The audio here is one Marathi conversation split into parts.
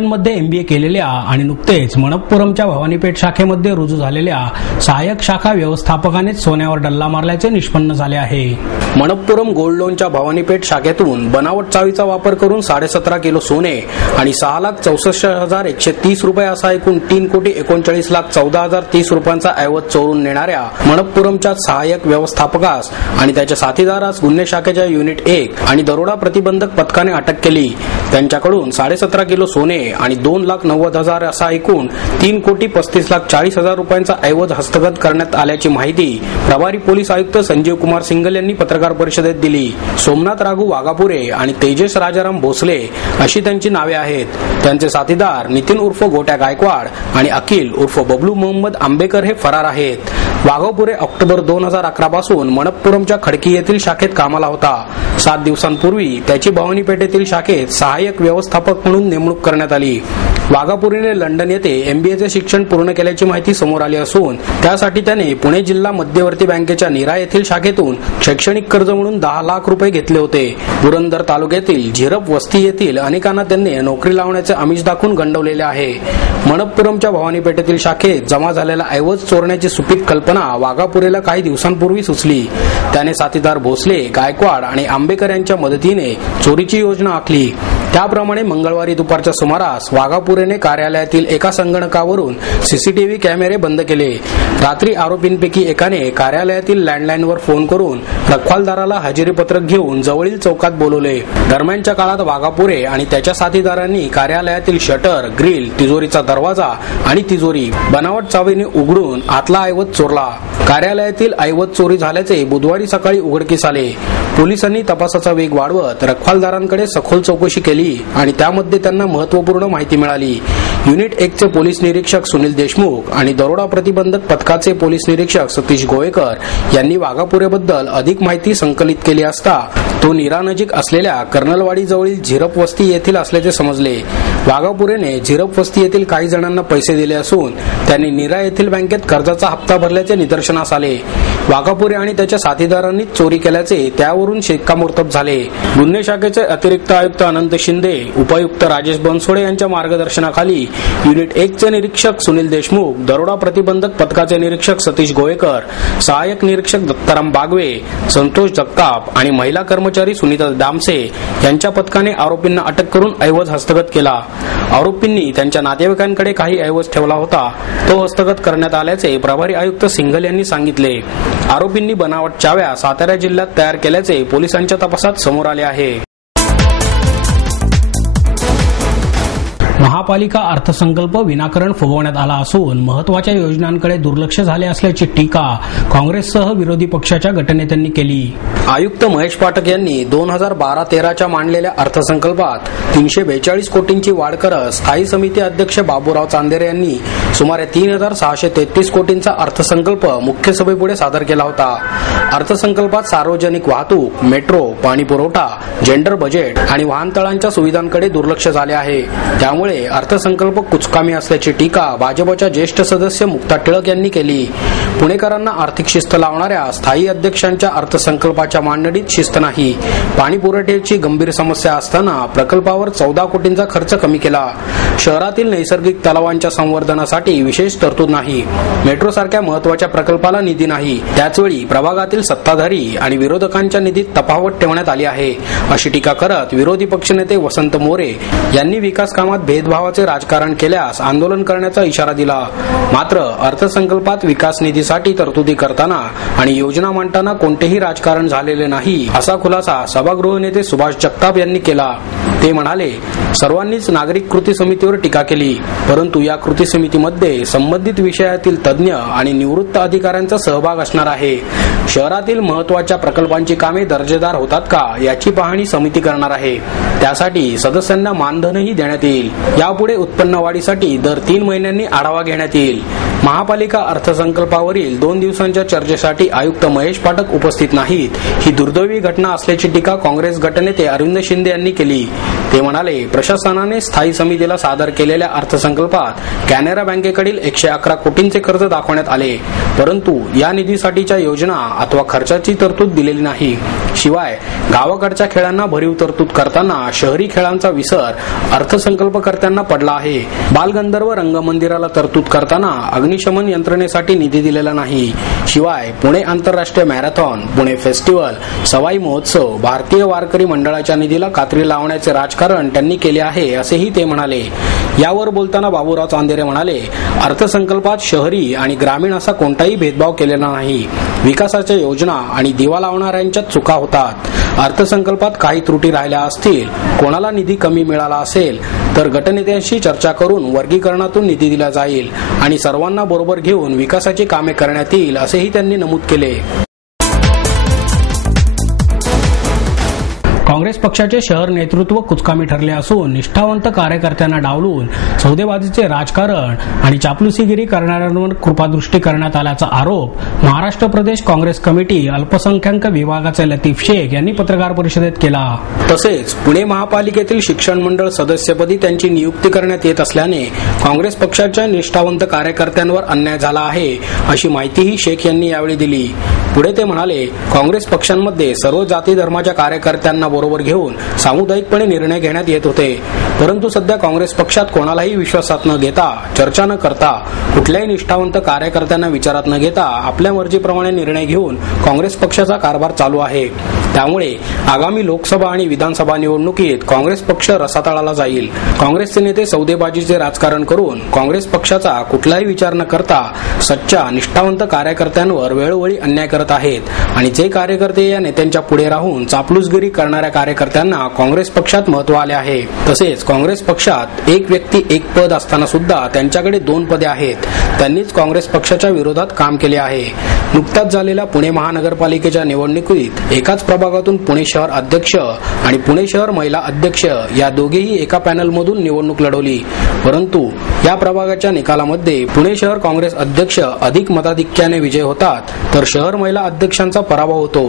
लंडनमध्ये MBA केलेल्या आणि नुकतेच मनप्पुरमच्या भवानीपेठ शाखेमध्ये रुजू झालेल्या सहाय्यक शाखा व्यवस्थापकानेच सोन्यावर डल्ला मारल्याचे निष्पन्न झाले आहे. मनप्पुरम गोल्ड लोनच्या भवानीपेठ शाखेतून बनावट चावीचा वापर करून 17.5 किलो सोने आणि 6,64,130 रुपये असा एकूण 3,39,14,030 रुपयांचा ऐवज चोरून नेणाऱ्या मनप्पुरमच्या सहाय्यक व्यवस्थापकास आणि त्याच्या साथीदारास गुन्हे शाखेच्या युनिट 1 आणि दरोडा प्रतिबंधक पथकाने अटक केली. त्यांच्याकडून 17.5 किलो सोने आणि 2,90,000 असा एकूण 3,35,40,000 रुपयांचा ऐवज हस्तगत करण्यात आल्याची माहिती प्रभारी पोलीस आयुक्त संजीव कुमार सिंगल यांनी पत्रकार परिषदेत दिली. सोमनाथ राघू वाघापुरे आणि तेजस राजाराम भोसले अशी त्यांची नावे आहेत. त्यांचे साथीदार नितीन उर्फ गोट्या गायकवाड आणि अखिल उर्फ बबलू मोहम्मद आंबेकर हे फरार आहेत. वाघापुरे ऑक्टोबर 2011 पासून मनप्पुरमच्या खडकी येथील शाखेत कामाला होता. 7 दिवसांपूर्वी त्याची भवानीपेठेतील शाखेत सहाय्यक व्यवस्थापक म्हणून नेमणूक करण्यात आली. वाघापुरेने लंडन येथे MBAचे शिक्षण पूर्ण केल्याची माहिती समोर आली असून त्यासाठी त्याने पुणे जिल्हा मध्यवर्ती बँकेच्या नीरा येथील शाखेतून शैक्षणिक कर्ज म्हणून 10 लाख रुपये घेतले होते. पुरंदर तालुक्यातील झिरप वस्ती येथील अनेकांना त्यांनी नोकरी लावण्याचे आमिष दाखवून गंडवलेले आहे. मनप्पुरमच्या भवानीपेठेतील शाखेत जमा झालेला ऐवज चोरण्याची सुपीक कल्पना वाघापुरेला काही दिवसांपूर्वी सुचली. त्याने साथीदार भोसले, गायकवाड आणि आंबेकर यांच्या मदतीने चोरीची योजना आखली. त्याप्रमाणे मंगळवारी दुपारच्या सुमारास वाघापुरेने कार्यालयातील एका संगणकावरून CCTV कॅमेरे बंद केले. रात्री आरोपींपैकी एकाने कार्यालयातील लँडलाईनवर फोन करून रखवालदाराला हजेरीपत्रक घेऊन जवळील चौकात बोलवले. दरम्यानच्या काळात वाघापुरे आणि त्याच्या साथीदारांनी कार्यालयातील शटर, ग्रिल, तिजोरीचा दरवाजा आणि तिजोरी बनावट चावीने उघडून आतला ऐवज चोरला. कार्यालयातील ऐवज चोरी झाल्याचे बुधवारी सकाळी उघडकीस आले. पोलिसांनी तपासाचा वेग वाढवत रखवालदारांकडे सखोल चौकशी केली आणि त्यामध्ये त्यांना महत्त्वपूर्ण माहिती मिळाली. युनिट 1 चे पोलीस निरीक्षक सुनील देशमुख आणि दरोडा प्रतिबंधक पथकाचे पोलीस निरीक्षक सतीश गोवेकर यांनी वाघापुरेबद्दल अधिक माहिती संकलित केली असता तो नीरा नजीक असलेल्या कर्नलवाडी जवळील झिरप वस्ती येथील असल्याचे समजले. वाघापुरेने झिरप वस्ती येथील काही जणांना पैसे दिले असून त्यांनी नीरा येथील बँकेत कर्जाचा हप्ता भरल्याचे निदर्शनास आले. वाघापुरे आणि त्याच्या साथीदारांनी चोरी केल्याचे त्यावरून शिक्कामोर्तब झाले. गुन्हे शाखेचे अतिरिक्त आयुक्त अनंत शिंदे, उपायुक्त राजेश बनसोडे यांच्या मार्गदर्शनाखाली युनिट 1 चे निरीक्षक सुनील देशमुख, दरोडा प्रतिबंधक पथकाचे निरीक्षक सतीश गोवेकर, सहाय्यक निरीक्षक दत्ताराम बागवे, संतोष जगताप आणि महिला कर्मचारी सुनीता दामसे यांच्या पथकाने आरोपींना अटक करून ऐवज हस्तगत केला. आरोपींनी त्यांच्या नातेवाईकांकडे काही ऐवज ठेवला होता, तो हस्तगत करण्यात आल्याचे प्रभारी आयुक्त सिंघल यांनी सांगितले. आरोपींनी बनावट चाव्या सातारा जिल्ह्यात तयार केल्याचे पोलिसांच्या तपासात समोर आले आहे. महापालिका अर्थसंकल्प विनाकारण फुगवण्यात आला असून महत्वाच्या योजनांकडे दुर्लक्ष झाले असल्याची टीका काँग्रेससह विरोधी पक्षाच्या गटनेत्यांनी केली. आयुक्त महेश पाठक यांनी 2012-13च्या मांडलेल्या अर्थसंकल्पात 342 कोटींची वाढ करत स्थायी समिती अध्यक्ष बाबूराव चांदेरे यांनी सुमारे 3,633 कोटींचा अर्थसंकल्प मुख्य सभेपुढे सादर केला होता. अर्थसंकल्पात सार्वजनिक वाहतूक, मेट्रो, पाणी पुरवठा, जेंडर बजेट आणि वाहनतळांच्या सुविधांकडे दुर्लक्ष झाले आहे. त्यामुळे अर्थसंकल्प कुचकामी असल्याची टीका भाजपच्या ज्येष्ठ सदस्य मुक्ता टिळक यांनी केली. पुणेकरांना आर्थिक शिस्त लावणाऱ्या स्थायी अध्यक्षांच्या अर्थसंकल्पाच्या मांडणीत शिस्त नाही. पाणी पुरवठ्याची गंभीर समस्या असताना प्रकल्पावर 14 कोटींचा खर्च कमी केला. शहरातील नैसर्गिक तलावांच्या संवर्धनासाठी विशेष तरतूद नाही. मेट्रो सारख्या महत्वाच्या प्रकल्पाला निधी नाही. त्याचवेळी प्रभागातील सत्ताधारी आणि विरोधकांच्या निधीत तफावत ठेवण्यात आली आहे, अशी टीका करत विरोधी पक्षनेते वसंत मोरे यांनी विकास कामात भेदभावाचे राजकारण केल्यास आंदोलन करण्याचा इशारा दिला. मात्र अर्थसंकल्पात विकास निधीसाठी तरतुदी करताना आणि योजना मांडताना कोणतेही राजकारण झालेले नाही, असा खुलासा सभागृह नेते सुभाष जगताप यांनी केला. ते म्हणाले, सर्वांनीच नागरिक कृती समितीवर टीका केली, परंतु या कृती समितीमध्ये संबंधित विषयातील तज्ज्ञ आणि निवृत्त अधिकाऱ्यांचा सहभाग असणार आहे. शहरातील महत्वाच्या प्रकल्पांची कामे दर्जेदार होतात का याची पाहणी समिती करणार आहे. त्यासाठी सदस्यांना मानधनही देण्यात येईल. यापुढे उत्पन्न वाढीसाठी दर 3 महिन्यांनी आढावा घेण्यात येईल. महापालिका अर्थसंकल्पावरील 2 दिवसांच्या चर्चेसाठी आयुक्त महेश पाठक उपस्थित नाहीत, ही दुर्दैवी घटना असल्याची टीका काँग्रेस गटनेते अरविंद शिंदे यांनी केली. ते म्हणाले, प्रशासनाने स्थायी समितीला सादर केलेल्या अर्थसंकल्पात कॅनरा बँकेकडील 111 कोटींचे कर्ज दाखवण्यात आले, परंतु या निधीसाठीच्या योजना अथवा खर्चाची तरतूद दिलेली नाही. शिवाय गावाकडच्या खेळांना भरीव तरतूद करताना शहरी खेळांचा विसर अर्थसंकल्पकर्त्यांना पडला आहे. बालगंधर्व रंगमंदिराला तरतूद करताना अग्निशमन यंत्रणेसाठी निधी दिलेला नाही. शिवाय पुणे आंतरराष्ट्रीय मॅरेथॉन, पुणे फेस्टिवल, सवाई महोत्सव, भारतीय वारकरी मंडळाच्या निधीला कात्री लावण्याचे राजकारण त्यांनी केले आहे, असेही ते म्हणाले. यावर बोलताना बाबूराव चांदेरे म्हणाले, अर्थसंकल्पात शहरी आणि ग्रामीण असा कोणताही भेदभाव केलेला नाही. विकासाच्या योजना आणि दिवा लावणाऱ्यांच्यात चुका होतात. अर्थसंकल्पात काही त्रुटी राहिल्या असतील, कोणाला निधी कमी मिळाला असेल तर गटनेत्यांशी चर्चा करून वर्गीकरणातून निधी दिला जाईल आणि सर्वांना बरोबर घेऊन विकासाची कामे करण्यात येईल, असेही त्यांनी नमूद केले. काँग्रेस पक्षाचे शहर नेतृत्व कुचकामी ठरले असून निष्ठावंत कार्यकर्त्यांना डावलून सौदेबाजीचे राजकारण आणि चापलुसीगिरी करणाऱ्यांवर कृपादृष्टी करण्यात आल्याचा आरोप महाराष्ट्र प्रदेश काँग्रेस कमिटी अल्पसंख्याक विभागाचे लतीफ शेख यांनी पत्रकार परिषदेत केला. तसेच पुणे महापालिकेतील शिक्षण मंडळ सदस्यपदी त्यांची नियुक्ती करण्यात येत असल्याने काँग्रेस पक्षाच्या निष्ठावंत कार्यकर्त्यांवर अन्याय झाला आहे, अशी माहितीही शेख यांनी यावेळी दिली. पुढे ते म्हणाले, काँग्रेस पक्षांमध्ये सर्व जाती धर्माच्या कार्यकर्त्यांना बरोबर घेऊन सामुदायिकपणे निर्णय घेण्यात येत होते, परंतु सध्या काँग्रेस पक्षात कोणालाही विश्वासात न घेता, चर्चा न करता, कुठल्याही निष्ठावंत कार्यकर्त्यांना विचारात न घेता आपल्या मर्जीप्रमाणे निर्णय घेऊन काँग्रेस पक्षाचा कारभार चालू आहे. त्यामुळे आगामी लोकसभा आणि विधानसभा निवडणुकीत काँग्रेस पक्ष रसातळाला जाईल. काँग्रेसचे नेते सौदेबाजीचे राजकारण करून काँग्रेस पक्षाचा कुठलाही विचार न करता सच्चा निष्ठावंत कार्यकर्त्यांवर वेळोवेळी अन्याय करत आहेत आणि जे कार्यकर्ते या नेत्यांच्या पुढे राहून चापलूसगिरी करणाऱ्या कार्यकर्त्यांना काँग्रेस पक्षात महत्व आले आहे. तसेच काँग्रेस पक्षात एक व्यक्ती एक पद असताना सुद्धा त्यांच्याकडे 2 पदे आहेत. त्यांनीच काँग्रेस पक्षाच्या विरोधात काम केले आहे. नुकताच झालेल्या पुणे महानगरपालिकेच्या निवडणुकीत एकाच प्रभागातून पुणे शहर अध्यक्ष आणि पुणे शहर महिला अध्यक्ष या दोघेही एका पॅनलमधून निवडणूक लढवली, परंतु या प्रभागाच्या निकालामध्ये पुणे शहर काँग्रेस अध्यक्ष अधिक मताधिक्याने विजय होतात, तर शहर महिला अध्यक्षांचा पराभव होतो.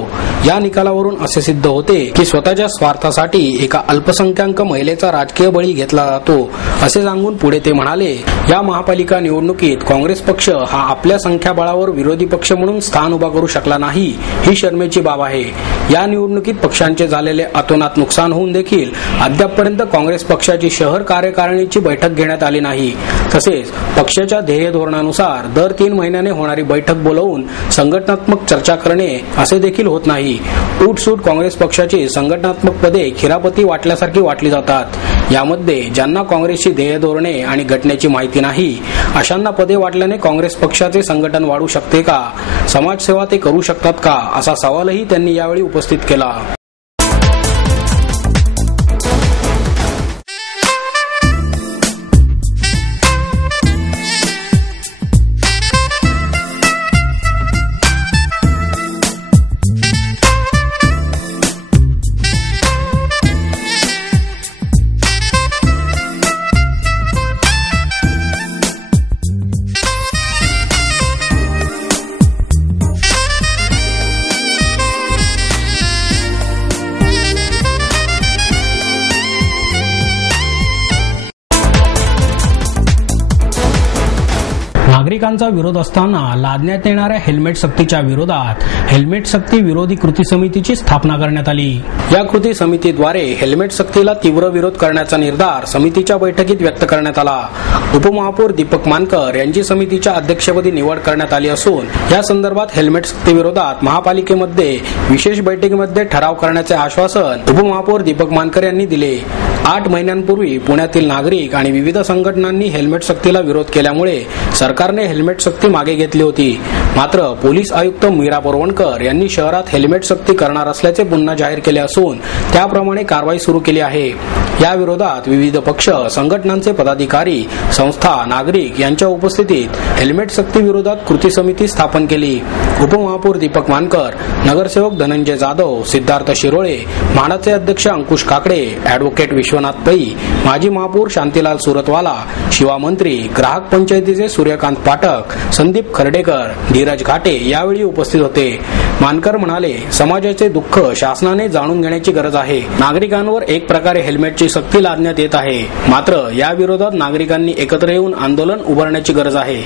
या निकालावरून असे सिद्ध होते की स्वतःच्या स्वार्थासाठी एका अल्पसंख्याक महिलेचा राजकीय बळी घेतला जातो, असे सांगून पुढे ते म्हणाले, या महापालिका निवडणुकीत काँग्रेस पक्ष हा आपल्या संख्याबळावर विरोधी पक्ष म्हणून स्थान उभा करू शकला नाही, ही शरमेची बाब आहे. या निवडणुकीत पक्षांचे झालेले अतोनात नुकसान होऊन देखील अद्यापपर्यंत काँग्रेस पक्षाची शहर कार्यकारिणीची बैठक घेण्यात आली नाही. तसेच पक्षाच्या ध्येय धोरणानुसार दर 3 महिन्याने होणारी बैठक बोलवून संघटनात्मक चर्चा करणे असे देखील होत नाही. उठसूट काँग्रेस पक्षाची संघटनात्मक पदे खिरापती वाटल्यासारखी वाटली जातात. यामध्ये ज्यांना काँग्रेसची ध्येय धोरणे आणि घटनेची माहिती नाही अशांना पदे वाटल्याने काँग्रेस पक्षाचे संघटन वाढू शकते का, समाजसेवा ते करू शकतात का, असा सवालही त्यांनी यावेळी उपस्थित केला. नागरिकांचा विरोध असताना लादण्यात येणाऱ्या हेल्मेट सक्तीच्या विरोधात हेल्मेट सक्ती विरोधी कृती समितीची स्थापना करण्यात आली. या कृती समितीद्वारे हेल्मेट सक्तीला तीव्र विरोध करण्याचा निर्धार समितीच्या बैठकीत व्यक्त करण्यात आला. उपमहापौर दीपक मानकर यांची समितीच्या अध्यक्षपदी निवड करण्यात आली असून या संदर्भात हेल्मेट सक्ती विरोधात महापालिकेमध्ये विशेष बैठकीमध्ये ठराव करण्याचे आश्वासन उपमहापौर दीपक मानकर यांनी दिले. 8 महिन्यांपूर्वी पुण्यातील नागरिक आणि विविध संघटनांनी हेल्मेट सक्तीला विरोध केल्यामुळे सरकारने हेल्मेट सक्ती मागे घेतली होती. मात्र पोलीस आयुक्त मीरा बोरवणकर यांनी शहरात हेल्मेट सक्ती करणार असल्याचे पुन्हा जाहीर केले असून त्याप्रमाणे कारवाई सुरू केली आहे. या विरोधात विविध पक्ष, संघटनांचे पदाधिकारी, संस्था, नागरिक यांच्या उपस्थितीत हेल्मेट सक्ती विरोधात कृती समिती स्थापन केली. उपमहापौर दीपक मानकर, नगरसेवक धनंजय जाधव, सिद्धार्थ शिरोळे, म्हाडाचे अध्यक्ष अंकुश काकडे, ॲडव्होकेट विश्वनाथ पै, माजी महापौर शांतीलाल सुरतवाला, शिवा मंत्री, ग्राहक पंचायतीचे सूर्यकांत पाठक, संदीप खर्डेकर, धीरज घाटे यावेळी उपस्थित होते. मानकर म्हणाले, समाजाचे दुःख शासनाने जाणून घेण्याची गरज आहे. नागरिकांवर एक प्रकारे हेल्मेटची सक्ती लादण्यात येत आहे. मात्र या विरोधात नागरिकांनी एकत्र येऊन आंदोलन उभारण्याची गरज आहे.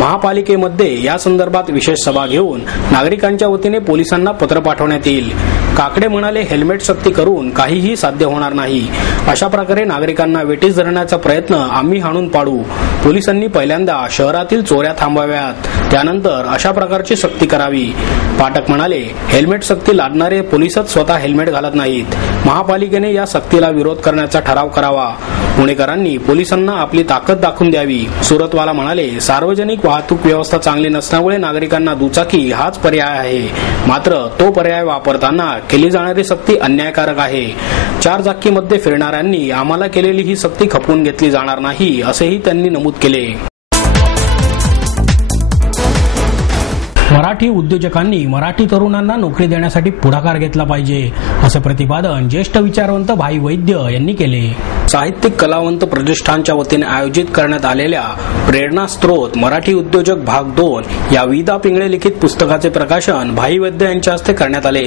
महापालिकेमध्ये या संदर्भात विशेष सभा घेऊन नागरिकांच्या वतीने पोलिसांना पत्र पाठवण्यात येईल. काकडे म्हणाले, हेल्मेट सक्ती करून काहीही साध्य होणार नाही. अशा प्रकारे नागरिकांना वेठीस धरण्याचा प्रयत्न आम्ही हाणून पाडू. पोलिसांनी पहिल्यांदा शहरातील चोऱ्या थांबवाव्यात, त्यानंतर अशा प्रकारची सक्ती करावी. पाठक म्हणाले, हेल्मेट सक्ती लादणारे पोलिसच स्वतः हेल्मेट घालत नाहीत. महापालिकेने या सक्तीला विरोध करण्याचा ठराव करावा. पुणेकरांनी पोलिसांना आपली ताकद दाखवून द्यावी. सुरतवाला म्हणाले, सार्वजनिक वाहतूक व्यवस्था चांगली नसल्यामुळे नागरिकांना दुचाकी हाच पर्याय आहे. मात्र तो पर्याय वापरताना केली जाणारी सक्ती अन्यायकारक आहे. 4 चाकीमध्ये फिरणाऱ्यांनी आम्हाला केलेली ही सक्ती खपवून घेतली जाणार नाही, असेही त्यांनी नमूद केले. मराठी उद्योजकांनी मराठी तरुणांना नोकरी देण्यासाठी पुढाकार घेतला पाहिजे, असं प्रतिपादन ज्येष्ठ विचारवंत भाई वैद्य यांनी केले. साहित्यिक कलावंत प्रतिष्ठानच्या वतीने आयोजित करण्यात आलेल्या प्रेरणा स्त्रोत मराठी उद्योजक भाग 2 या विदा पिंगळे लिखित पुस्तकाचे प्रकाशन भाई वैद्य यांच्या हस्ते करण्यात आले.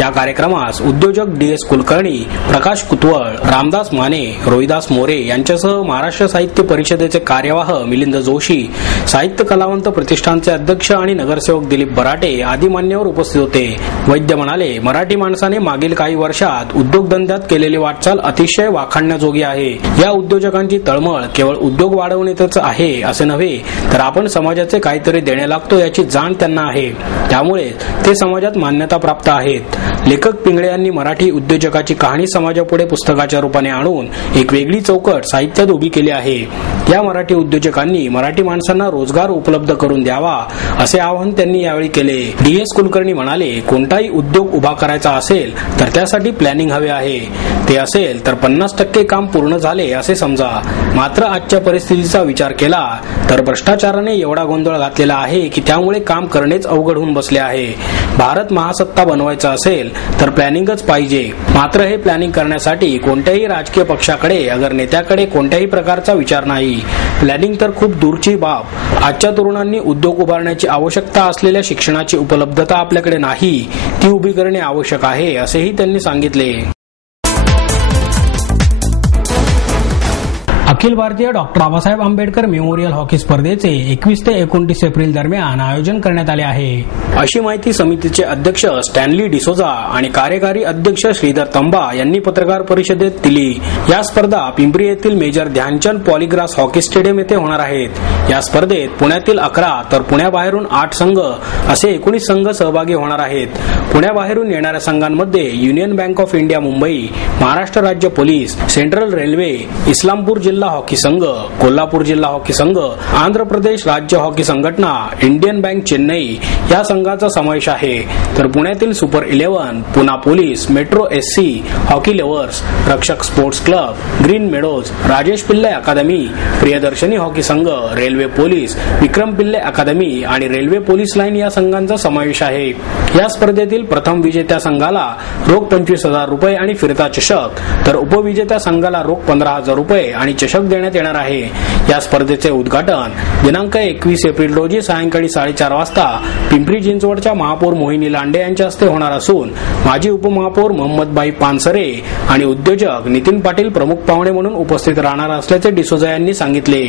या कार्यक्रमास उद्योजक DS कुलकर्णी, प्रकाश कुतवळ, रामदास माने, रोहिदास मोरे यांच्यासह महाराष्ट्र साहित्य परिषदेचे कार्यवाह मिलिंद जोशी, साहित्य कलावंत प्रतिष्ठानचे अध्यक्ष आणि नगरसेवक दिलीप बराटे आदी मान्यवर उपस्थित होते. वैद्य म्हणाले, मराठी माणसाने मागील काही वर्षात उद्योगधंद्यात केलेली वाटचाल अतिशय वाखाणण्याजोगी आहे. या उद्योजकांची तळमळ केवळ उद्योग वाढवण्यातच आहे असे नव्हे, तर आपण समाजाचे काहीतरी देणे लागतो याची जाण त्यांना आहे. त्यामुळे ते समाजात मान्यता प्राप्त आहेत. लेखक पिंगळे यांनी मराठी उद्योजकाची कहाणी समाजापुढे पुस्तकाच्या रूपाने आणून एक वेगळी चौकट साहित्यात उभी केली आहे. या मराठी उद्योजकांनी मराठी माणसांना रोजगार उपलब्ध करून द्यावा, असे आवाहन त्यांनी यावेळी केले. DS कुलकर्णी म्हणाले, कोणताही उद्योग उभा करायचा असेल तर त्यासाठी प्लॅनिंग हवे आहे. ते असेल तर 50% काम पूर्ण झाले असे समजा. मात्र आजच्या परिस्थितीचा विचार केला तर भ्रष्टाचाराने एवढा गोंधळ घातलेला आहे की त्यामुळे काम करणेच अवघड होऊन बसले आहे. भारत महासत्ता बनवायचा असेल तर प्लॅनिंगच पाहिजे. मात्र हे प्लॅनिंग करण्यासाठी कोणत्याही राजकीय पक्षाकडे अगर नेत्याकडे कोणत्याही प्रकारचा विचार नाही. प्लॅनिंग तर खूप दूरची बाब. आजच्या तरुणांनी उद्योग उभारण्याची आवश्यकता असलेल्या शिक्षणाची उपलब्धता आपल्याकडे नाही, ती उभी करणे आवश्यक आहे, असेही त्यांनी सांगितले. Akhil Bharatiya doctor Babasaheb Ambedkar memorial hockey स्पर्धेचे 21 ते 29 एप्रिल दरम्यान आयोजन करण्यात आले आहे, अशी माहिती समितीचे अध्यक्ष स्टॅनली डिसोजा आणि कार्यकारी अध्यक्ष श्रीधर तंबा यांनी पत्रकार परिषदेत दिली. या स्पर्धा पिंपरी येथील मेजर ध्यानचंद पॉलीग्रास हॉकी स्टेडियम येथे होणार आहेत. या स्पर्धेत पुण्यातील 11 तर पुण्याबाहेरून 8 संघ असे 19 संघ सहभागी होणार आहेत. पुण्याबाहेरून येणाऱ्या संघांमध्ये union bank of India Mumbai, Maharashtra राज्य पोलीस, सेंट्रल रेल्वे, इस्लामपूर जिल्हा हॉकी संघ, कोल्हापूर जिल्हा हॉकी संघ, आंध्र प्रदेश राज्य हॉकी संघटना, इंडियन बँक चेन्नई या संघाचा समावेश आहे. तर पुण्यातील super 11, Poona police, metro SC, hockey lovers, Rakshak sports club, Green Meadows, Rajesh Pillay academy, Priyadarshini hockey संघ, railway police, Vikram Pillay academy आणि रेल्वे पोलीस लाईन या संघांचा समावेश आहे. या स्पर्धेतील प्रथम विजेत्या संघाला रोख 25,000 रुपये आणि फिरता चषक, तर उपविजेत्या संघाला रोख 15,000 रुपये आणि चषक देण्यात येणार आहे. या स्पर्धेचे उद्घाटन दिनांक 21 एप्रिल रोजी सायंकाळी 4:30 वाजता पिंपरी चिंचवडच्या महापौर मोहिनी लांडे यांच्या हस्ते होणार असून माजी उपमहापौर मोहम्मदभाई पानसरे आणि उद्योजक नितीन पाटील प्रमुख पाहुणे म्हणून उपस्थित राहणार असल्याचे डिसोजा यांनी सांगितले.